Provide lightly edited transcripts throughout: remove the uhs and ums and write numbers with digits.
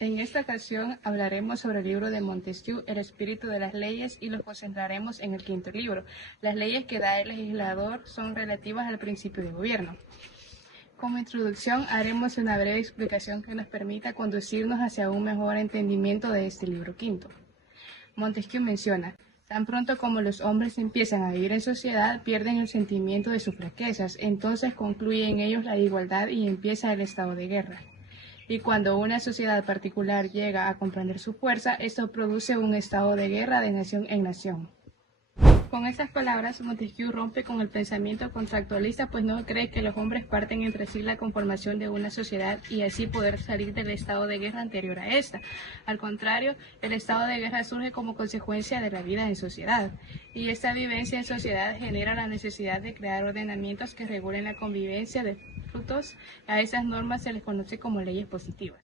En esta ocasión hablaremos sobre el libro de Montesquieu, El espíritu de las leyes, y nos concentraremos en el quinto libro. Las leyes que da el legislador son relativas al principio de gobierno. Como introducción haremos una breve explicación que nos permita conducirnos hacia un mejor entendimiento de este libro quinto. Montesquieu menciona: tan pronto como los hombres empiezan a vivir en sociedad, pierden el sentimiento de sus fraquezas, entonces concluye en ellos la igualdad y empieza el estado de guerra. Y cuando una sociedad particular llega a comprender su fuerza, esto produce un estado de guerra de nación en nación. Con estas palabras, Montesquieu rompe con el pensamiento contractualista, pues no cree que los hombres parten entre sí la conformación de una sociedad y así poder salir del estado de guerra anterior a esta. Al contrario, el estado de guerra surge como consecuencia de la vida en sociedad, y esta vivencia en sociedad genera la necesidad de crear ordenamientos que regulen la convivencia de frutos. A esas normas se les conoce como leyes positivas.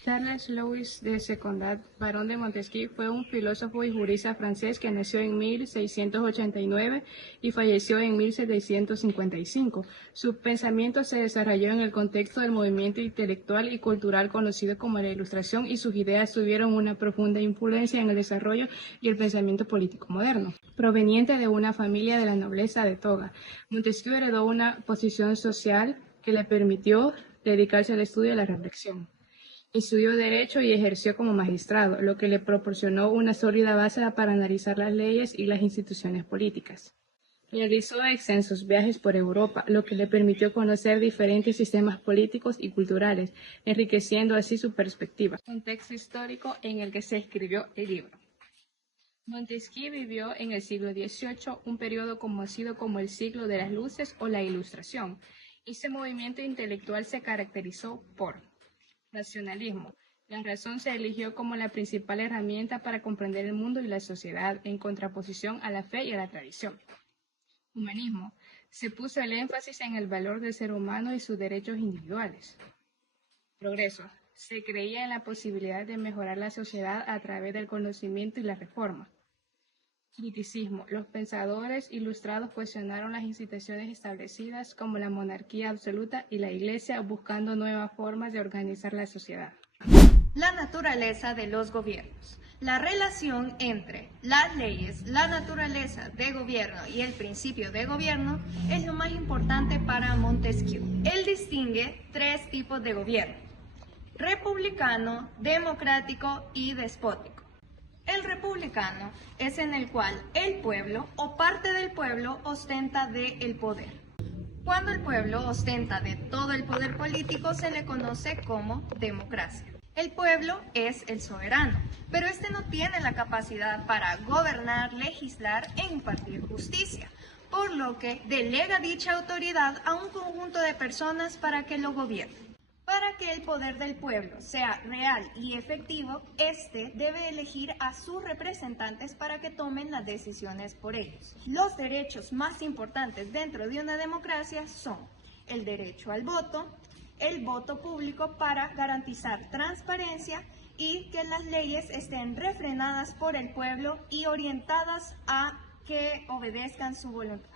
Charles Louis de Secondat, barón de Montesquieu, fue un filósofo y jurista francés que nació en 1689 y falleció en 1755. Su pensamiento se desarrolló en el contexto del movimiento intelectual y cultural conocido como la Ilustración, y sus ideas tuvieron una profunda influencia en el desarrollo y el pensamiento político moderno. Proveniente de una familia de la nobleza de toga, Montesquieu heredó una posición social que le permitió dedicarse al estudio y a la reflexión. Estudió Derecho y ejerció como magistrado, lo que le proporcionó una sólida base para analizar las leyes y las instituciones políticas. Realizó extensos viajes por Europa, lo que le permitió conocer diferentes sistemas políticos y culturales, enriqueciendo así su perspectiva. Contexto histórico en el que se escribió el libro. Montesquieu vivió en el siglo XVIII, un periodo conocido como el siglo de las luces o la Ilustración. Este movimiento intelectual se caracterizó por racionalismo. La razón se eligió como la principal herramienta para comprender el mundo y la sociedad, en contraposición a la fe y a la tradición. Humanismo. Se puso el énfasis en el valor del ser humano y sus derechos individuales. Progreso. Se creía en la posibilidad de mejorar la sociedad a través del conocimiento y la reforma. Criticismo. Los pensadores ilustrados cuestionaron las instituciones establecidas como la monarquía absoluta y la Iglesia, buscando nuevas formas de organizar la sociedad. La naturaleza de los gobiernos. La relación entre las leyes, la naturaleza de gobierno y el principio de gobierno es lo más importante para Montesquieu. Él distingue tres tipos de gobierno: republicano, democrático y despótico. El republicano es en el cual el pueblo o parte del pueblo ostenta del poder. Cuando el pueblo ostenta de todo el poder político se le conoce como democracia. El pueblo es el soberano, pero este no tiene la capacidad para gobernar, legislar e impartir justicia, por lo que delega dicha autoridad a un conjunto de personas para que lo gobiernen. Para que el poder del pueblo sea real y efectivo, éste debe elegir a sus representantes para que tomen las decisiones por ellos. Los derechos más importantes dentro de una democracia son el derecho al voto, el voto público para garantizar transparencia y que las leyes estén refrenadas por el pueblo y orientadas a que obedezcan su voluntad.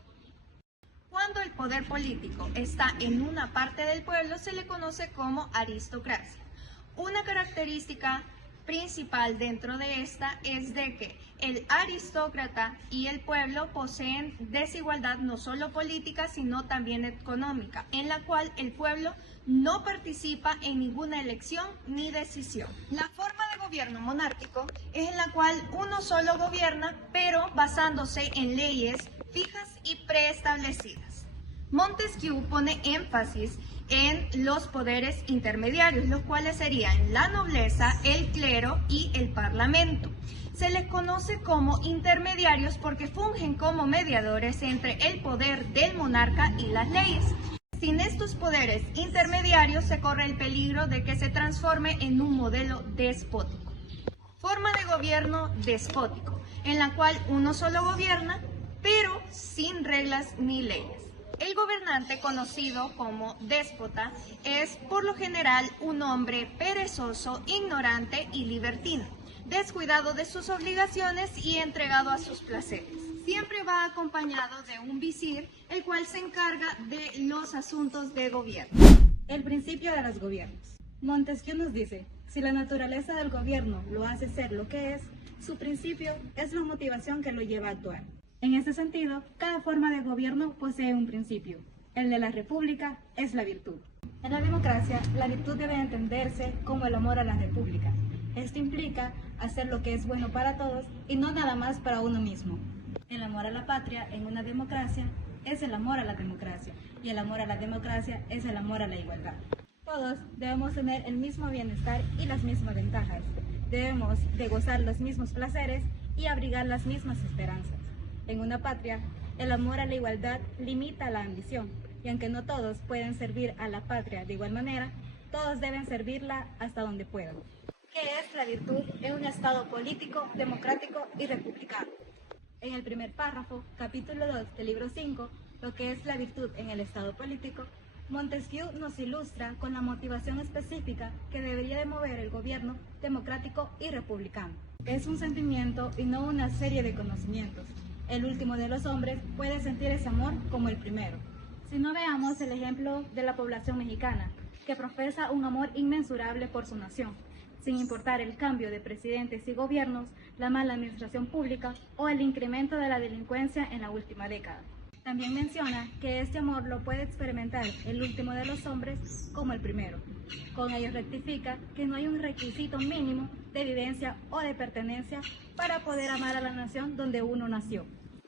Cuando el poder político está en una parte del pueblo se le conoce como aristocracia. Una característica principal dentro de esta es de que el aristócrata y el pueblo poseen desigualdad no solo política sino también económica, en la cual el pueblo no participa en ninguna elección ni decisión. La forma de gobierno monárquico es en la cual uno solo gobierna, pero basándose en leyes fijas y preestablecidas. Montesquieu pone énfasis en los poderes intermediarios, los cuales serían la nobleza, el clero y el parlamento. Se les conoce como intermediarios porque fungen como mediadores entre el poder del monarca y las leyes. Sin estos poderes intermediarios se corre el peligro de que se transforme en un modelo despótico. Forma de gobierno despótico, en la cual uno solo gobierna, pero sin reglas ni leyes. El gobernante, conocido como déspota, es por lo general un hombre perezoso, ignorante y libertino, descuidado de sus obligaciones y entregado a sus placeres. Siempre va acompañado de un visir, el cual se encarga de los asuntos de gobierno. El principio de los gobiernos. Montesquieu nos dice, si la naturaleza del gobierno lo hace ser lo que es, su principio es la motivación que lo lleva a actuar. En este sentido, cada forma de gobierno posee un principio. El de la república es la virtud. En la democracia, la virtud debe entenderse como el amor a la república. Esto implica hacer lo que es bueno para todos y no nada más para uno mismo. El amor a la patria en una democracia es el amor a la democracia, y el amor a la democracia es el amor a la igualdad. Todos debemos tener el mismo bienestar y las mismas ventajas. Debemos de gozar los mismos placeres y abrigar las mismas esperanzas. En una patria, el amor a la igualdad limita la ambición, y aunque no todos pueden servir a la patria de igual manera, todos deben servirla hasta donde puedan. ¿Qué es la virtud en un Estado político, democrático y republicano? En el primer párrafo, capítulo 2 del libro 5, lo que es la virtud en el Estado político, Montesquieu nos ilustra con la motivación específica que debería de mover el gobierno democrático y republicano. Es un sentimiento y no una serie de conocimientos. El último de los hombres puede sentir ese amor como el primero. Si no, veamos el ejemplo de la población mexicana, que profesa un amor inmensurable por su nación, sin importar el cambio de presidentes y gobiernos, la mala administración pública o el incremento de la delincuencia en la última década. También menciona que este amor lo puede experimentar el último de los hombres como el primero. Con ello rectifica que no hay un requisito mínimo de vivencia o de pertenencia para poder amar a la nación donde uno nació.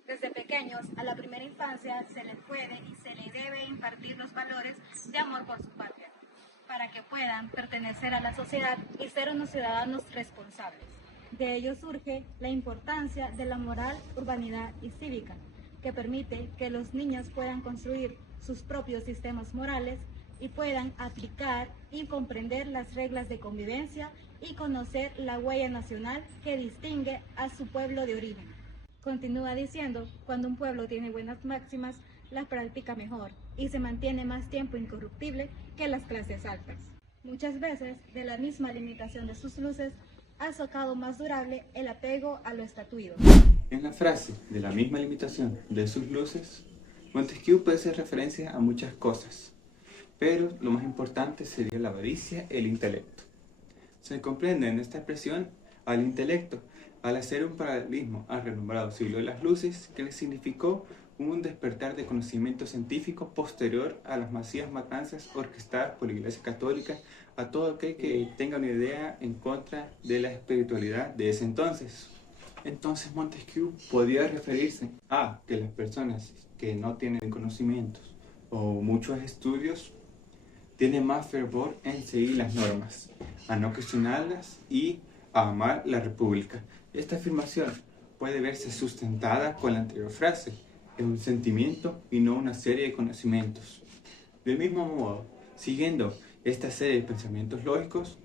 Desde pequeños, a la primera infancia, se les puede y se le debe impartir los valores de amor por su patria, para que puedan pertenecer a la sociedad y ser unos ciudadanos responsables. De ello surge la importancia de la moral, urbanidad y cívica, que permite que los niños puedan construir sus propios sistemas morales y puedan aplicar y comprender las reglas de convivencia y conocer la huella nacional que distingue a su pueblo de origen. Continúa diciendo, cuando un pueblo tiene buenas máximas, las practica mejor y se mantiene más tiempo incorruptible que las clases altas. Muchas veces, de la misma limitación de sus luces, ha sacado más durable el apego a lo estatuido. En la frase de la misma limitación de sus luces, Montesquieu puede hacer referencia a muchas cosas, pero lo más importante sería la avaricia y el intelecto. Se comprende en esta expresión al intelecto al hacer un paralelismo al renombrado siglo de las luces, que le significó un despertar de conocimiento científico posterior a las masivas matanzas orquestadas por la Iglesia Católica a todo aquel que tenga una idea en contra de la espiritualidad de ese entonces. Entonces Montesquieu podía referirse a que las personas que no tienen conocimientos o muchos estudios tienen más fervor en seguir las normas, a no cuestionarlas y a amar la república. Esta afirmación puede verse sustentada con la anterior frase, es un sentimiento y no una serie de conocimientos. Del mismo modo, siguiendo esta serie de pensamientos lógicos,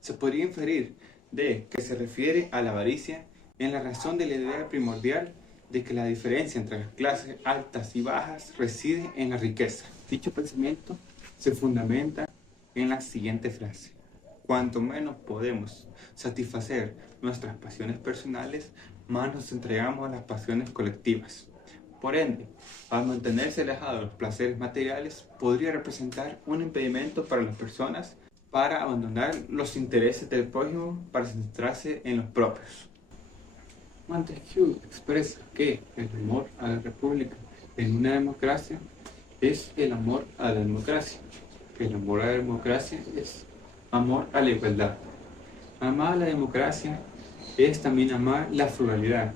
se podría inferir de que se refiere a la avaricia en la razón de la idea primordial de que la diferencia entre las clases altas y bajas reside en la riqueza. Dicho pensamiento se fundamenta en la siguiente frase: cuanto menos podemos satisfacer nuestras pasiones personales, más nos entregamos a las pasiones colectivas. Por ende, al mantenerse alejado de los placeres materiales, podría representar un impedimento para las personas para abandonar los intereses del prójimo para centrarse en los propios. Montesquieu expresa que el amor a la república en una democracia es el amor a la democracia, que el amor a la democracia es amor a la igualdad. Amar a la democracia es también amar la pluralidad.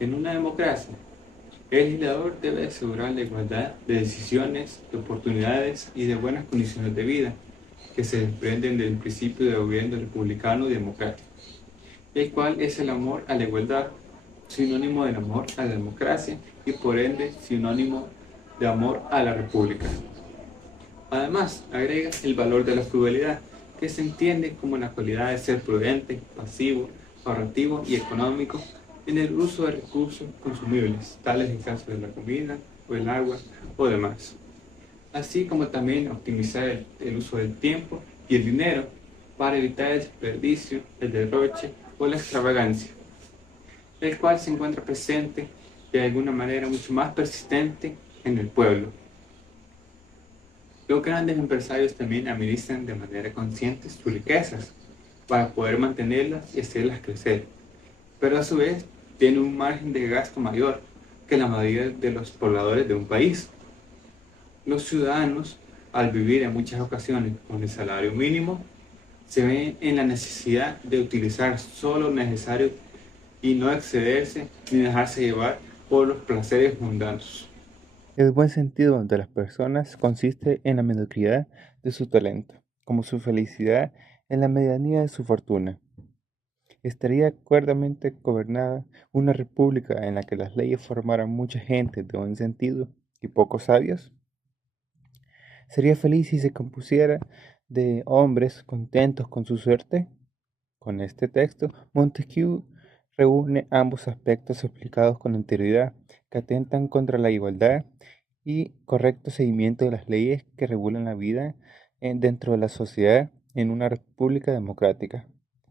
En una democracia, el legislador debe asegurar la igualdad de decisiones, de oportunidades y de buenas condiciones de vida que se desprenden del principio de gobierno republicano y democrático, el cual es el amor a la igualdad, sinónimo del amor a la democracia y por ende sinónimo de amor a la república. Además, agrega el valor de la frugalidad, que se entiende como la cualidad de ser prudente, pasivo, ahorrativo y económico en el uso de recursos consumibles, tales en caso de la comida o el agua o demás, así como también optimizar el uso del tiempo y el dinero para evitar el desperdicio, el derroche o la extravagancia, el cual se encuentra presente de alguna manera mucho más persistente en el pueblo. Los grandes empresarios también administran de manera consciente sus riquezas para poder mantenerlas y hacerlas crecer, pero a su vez tienen un margen de gasto mayor que la mayoría de los pobladores de un país. Los ciudadanos, al vivir en muchas ocasiones con el salario mínimo, se ven en la necesidad de utilizar solo lo necesario y no excederse ni dejarse llevar por los placeres mundanos. El buen sentido de las personas consiste en la mediocridad de su talento, como su felicidad en la medianía de su fortuna. ¿Estaría cuerdamente gobernada una república en la que las leyes formaran mucha gente de buen sentido y pocos sabios? ¿Sería feliz si se compusiera de hombres contentos con su suerte? Con este texto, Montesquieu reúne ambos aspectos explicados con anterioridad que atentan contra la igualdad y correcto seguimiento de las leyes que regulan la vida dentro de la sociedad en una república democrática.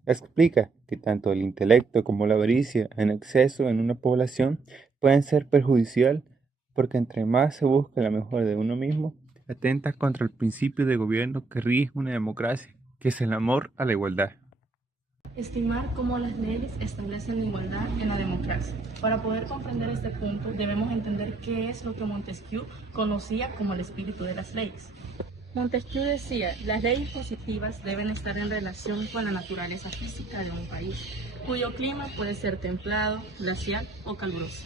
Explica que tanto el intelecto como la avaricia en exceso en una población pueden ser perjudicial porque entre más se busca la mejora de uno mismo, atenta contra el principio de gobierno que rige una democracia, que es el amor a la igualdad. Estimar cómo las leyes establecen la igualdad en la democracia. Para poder comprender este punto, debemos entender qué es lo que Montesquieu conocía como el espíritu de las leyes. Montesquieu decía, las leyes positivas deben estar en relación con la naturaleza física de un país, cuyo clima puede ser templado, glacial o caluroso.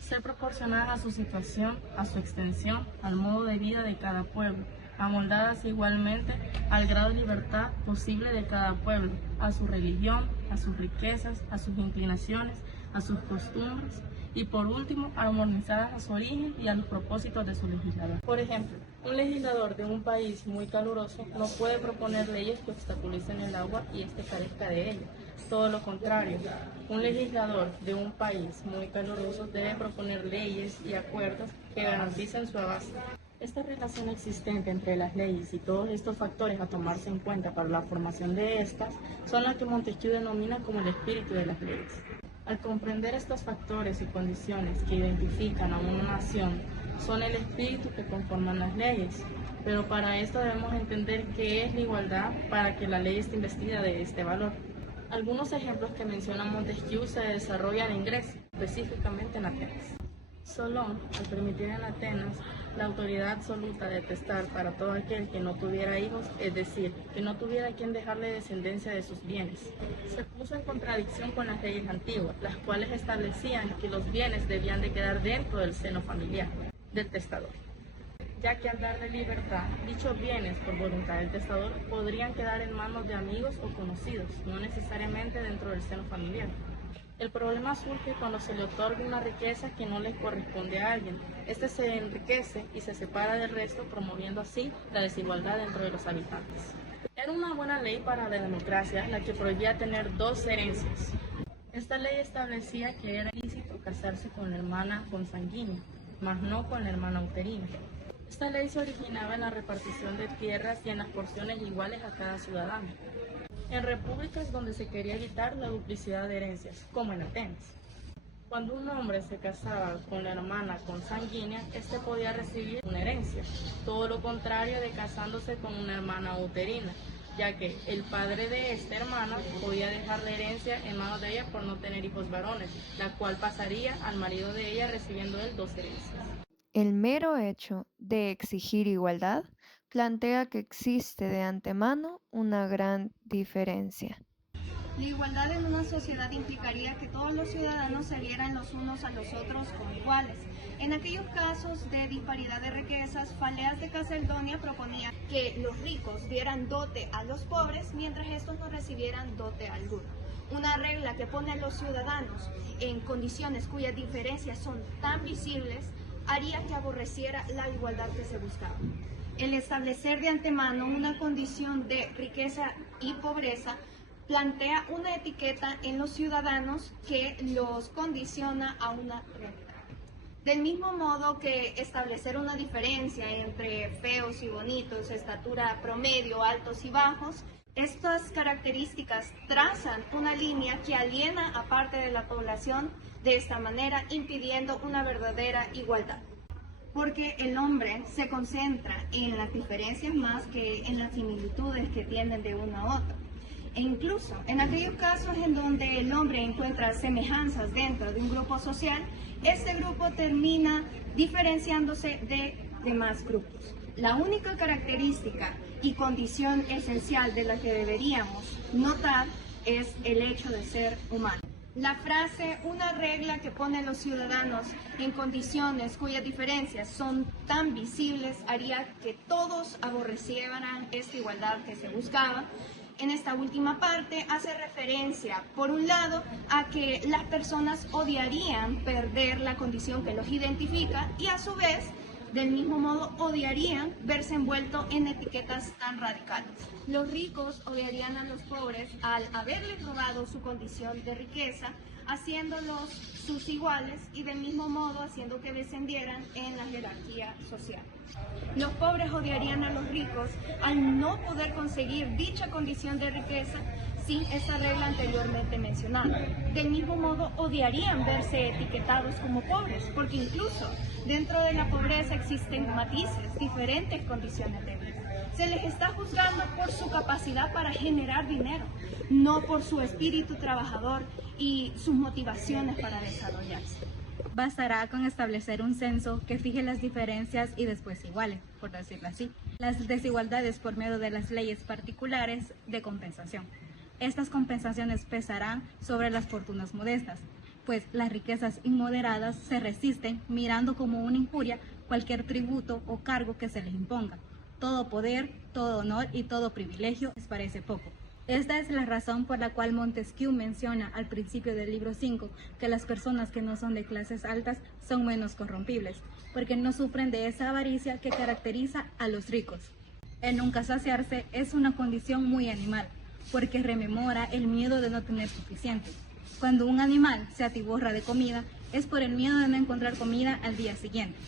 Ser proporcionadas a su situación, a su extensión, al modo de vida de cada pueblo, amoldadas igualmente al grado de libertad posible de cada pueblo, a su religión, a sus riquezas, a sus inclinaciones, a sus costumbres y por último armonizadas a su origen y a los propósitos de su legislador. Por ejemplo, un legislador de un país muy caluroso no puede proponer leyes que obstaculicen el agua y éste carezca de ella. Todo lo contrario, un legislador de un país muy caluroso debe proponer leyes y acuerdos que garanticen su avance. Esta relación existente entre las leyes y todos estos factores a tomarse en cuenta para la formación de estas son las que Montesquieu denomina como el espíritu de las leyes. Al comprender estos factores y condiciones que identifican a una nación, son el espíritu que conforman las leyes, pero para esto debemos entender qué es la igualdad para que la ley esté investida de este valor. Algunos ejemplos que menciona Montesquieu se desarrollan en Grecia, específicamente en Atenas. Solón, al permitir en Atenas la autoridad absoluta de testar para todo aquel que no tuviera hijos, es decir, que no tuviera quien dejarle descendencia de sus bienes, se puso en contradicción con las leyes antiguas, las cuales establecían que los bienes debían de quedar dentro del seno familiar del testador, ya que al darle libertad, dichos bienes por voluntad del testador podrían quedar en manos de amigos o conocidos, no necesariamente dentro del seno familiar. El problema surge cuando se le otorga una riqueza que no le corresponde a alguien. Este se enriquece y se separa del resto, promoviendo así la desigualdad dentro de los habitantes. Era una buena ley para la democracia la que prohibía tener dos herencias. Esta ley establecía que era ilícito casarse con la hermana consanguínea, mas no con la hermana uterina. Esta ley se originaba en la repartición de tierras y en las porciones iguales a cada ciudadano. En repúblicas donde se quería evitar la duplicidad de herencias, como en Atenas. Cuando un hombre se casaba con la hermana consanguínea, éste podía recibir una herencia, todo lo contrario de casándose con una hermana uterina, ya que el padre de esta hermana podía dejar la herencia en manos de ella por no tener hijos varones, la cual pasaría al marido de ella recibiendo él dos herencias. El mero hecho de exigir igualdad plantea que existe de antemano una gran diferencia. La igualdad en una sociedad implicaría que todos los ciudadanos se vieran los unos a los otros como iguales. En aquellos casos de disparidad de riquezas, Faleas de Calcedonia proponía que los ricos dieran dote a los pobres mientras estos no recibieran dote alguna. Una regla que pone a los ciudadanos en condiciones cuyas diferencias son tan visibles haría que aborreciera la igualdad que se buscaba. El establecer de antemano una condición de riqueza y pobreza plantea una etiqueta en los ciudadanos que los condiciona a una realidad. Del mismo modo que establecer una diferencia entre feos y bonitos, estatura promedio, altos y bajos, estas características trazan una línea que aliena a parte de la población de esta manera, impidiendo una verdadera igualdad. porque el hombre se concentra en las diferencias más que en las similitudes que tienen de uno a otro. E incluso en aquellos casos en donde el hombre encuentra semejanzas dentro de un grupo social, este grupo termina diferenciándose de demás grupos. La única característica y condición esencial de la que deberíamos notar es el hecho de ser humano. La frase, una regla que pone a los ciudadanos en condiciones cuyas diferencias son tan visibles, haría que todos aborrecieran esta igualdad que se buscaba. En esta última parte hace referencia, por un lado, a que las personas odiarían perder la condición que los identifica y a su vez, del mismo modo, odiarían verse envueltos en etiquetas tan radicales. Los ricos odiarían a los pobres al haberles robado su condición de riqueza, haciéndolos sus iguales y del mismo modo haciendo que descendieran en la jerarquía social. Los pobres odiarían a los ricos al no poder conseguir dicha condición de riqueza sin esa regla anteriormente mencionada. Del mismo modo, odiarían verse etiquetados como pobres, porque incluso dentro de la pobreza existen matices, diferentes condiciones de vida. Se les está juzgando por su capacidad para generar dinero, no por su espíritu trabajador y sus motivaciones para desarrollarse. Bastará con establecer un censo que fije las diferencias y después iguale, por decirlo así, las desigualdades por medio de las leyes particulares de compensación. Estas compensaciones pesarán sobre las fortunas modestas, pues las riquezas inmoderadas se resisten mirando como una injuria cualquier tributo o cargo que se les imponga. Todo poder, todo honor y todo privilegio les parece poco. Esta es la razón por la cual Montesquieu menciona al principio del libro 5 que las personas que no son de clases altas son menos corrompibles, porque no sufren de esa avaricia que caracteriza a los ricos. El nunca saciarse es una condición muy animal, porque rememora el miedo de no tener suficiente. Cuando un animal se atiborra de comida, es por el miedo de no encontrar comida al día siguiente.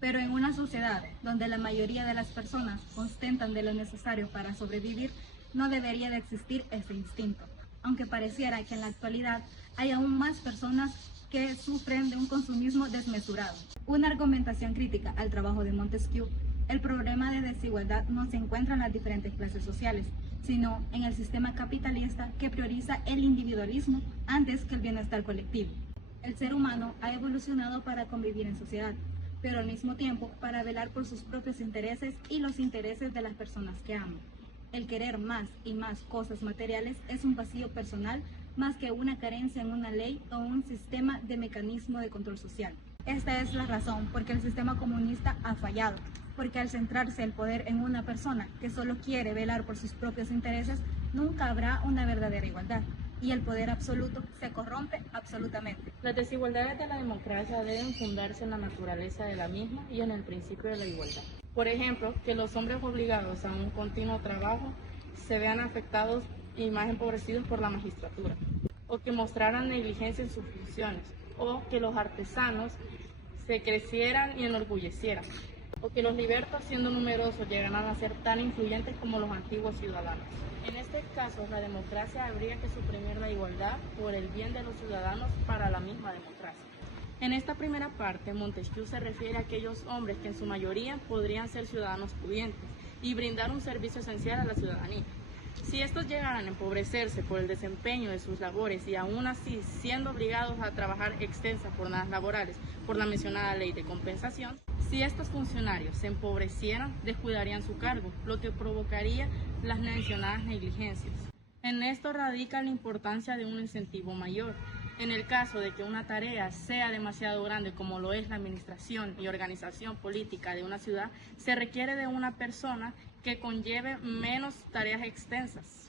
Pero en una sociedad donde la mayoría de las personas ostentan de lo necesario para sobrevivir, no debería de existir ese instinto, aunque pareciera que en la actualidad hay aún más personas que sufren de un consumismo desmesurado. Una argumentación crítica al trabajo de Montesquieu: el problema de desigualdad no se encuentra en las diferentes clases sociales, sino en el sistema capitalista que prioriza el individualismo antes que el bienestar colectivo. El ser humano ha evolucionado para convivir en sociedad, pero al mismo tiempo para velar por sus propios intereses y los intereses de las personas que aman. El querer más y más cosas materiales es un vacío personal más que una carencia en una ley o un sistema de mecanismo de control social. Esta es la razón por que el sistema comunista ha fallado, porque al centrarse el poder en una persona que solo quiere velar por sus propios intereses, nunca habrá una verdadera igualdad, y el poder absoluto se corrompe absolutamente. Las desigualdades de la democracia deben fundarse en la naturaleza de la misma y en el principio de la igualdad. Por ejemplo, que los hombres obligados a un continuo trabajo se vean afectados y más empobrecidos por la magistratura, o que mostraran negligencia en sus funciones, o que los artesanos se crecieran y enorgullecieran, o que los libertos, siendo numerosos, llegaran a ser tan influyentes como los antiguos ciudadanos. En este caso, la democracia habría que suprimir la igualdad por el bien de los ciudadanos para la misma democracia. En esta primera parte, Montesquieu se refiere a aquellos hombres que en su mayoría podrían ser ciudadanos pudientes y brindar un servicio esencial a la ciudadanía. Si estos llegaran a empobrecerse por el desempeño de sus labores y aún así siendo obligados a trabajar extensas jornadas laborales por la mencionada ley de compensación, si estos funcionarios se empobrecieran, descuidarían su cargo, lo que provocaría las mencionadas negligencias. En esto radica la importancia de un incentivo mayor. En el caso de que una tarea sea demasiado grande como lo es la administración y organización política de una ciudad, se requiere de una persona que conlleve menos tareas extensas.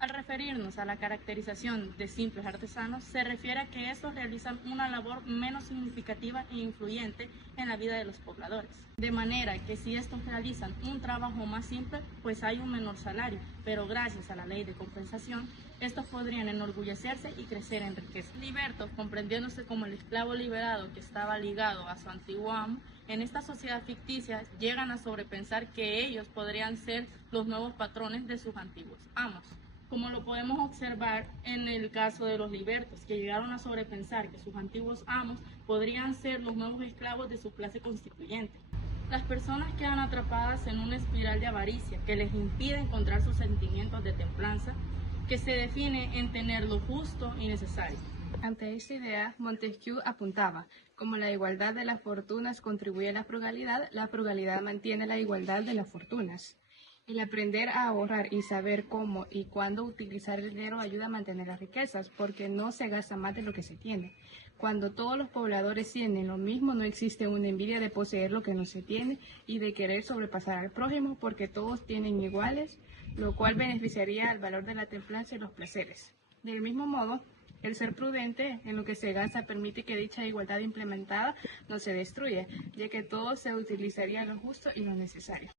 Al referirnos a la caracterización de simples artesanos, se refiere a que estos realizan una labor menos significativa e influyente en la vida de los pobladores. De manera que si estos realizan un trabajo más simple, pues hay un menor salario, pero gracias a la ley de compensación, estos podrían enorgullecerse y crecer en riqueza. Libertos, comprendiéndose como el esclavo liberado que estaba ligado a su antiguo amo, en esta sociedad ficticia llegan a sobrepensar que ellos podrían ser los nuevos patrones de sus antiguos amos, como lo podemos observar en el caso de los libertos, que llegaron a sobrepensar que sus antiguos amos podrían ser los nuevos esclavos de su clase constituyente. Las personas quedan atrapadas en una espiral de avaricia que les impide encontrar sus sentimientos de templanza, que se define en tener lo justo y necesario. Ante esta idea, Montesquieu apuntaba, como la igualdad de las fortunas contribuye a la frugalidad mantiene la igualdad de las fortunas. El aprender a ahorrar y saber cómo y cuándo utilizar el dinero ayuda a mantener las riquezas, porque no se gasta más de lo que se tiene. Cuando todos los pobladores tienen lo mismo, no existe una envidia de poseer lo que no se tiene y de querer sobrepasar al prójimo, porque todos tienen iguales, lo cual beneficiaría al valor de la templanza y los placeres. Del mismo modo, el ser prudente en lo que se gasta permite que dicha igualdad implementada no se destruya, ya que todo se utilizaría lo justo y lo necesario.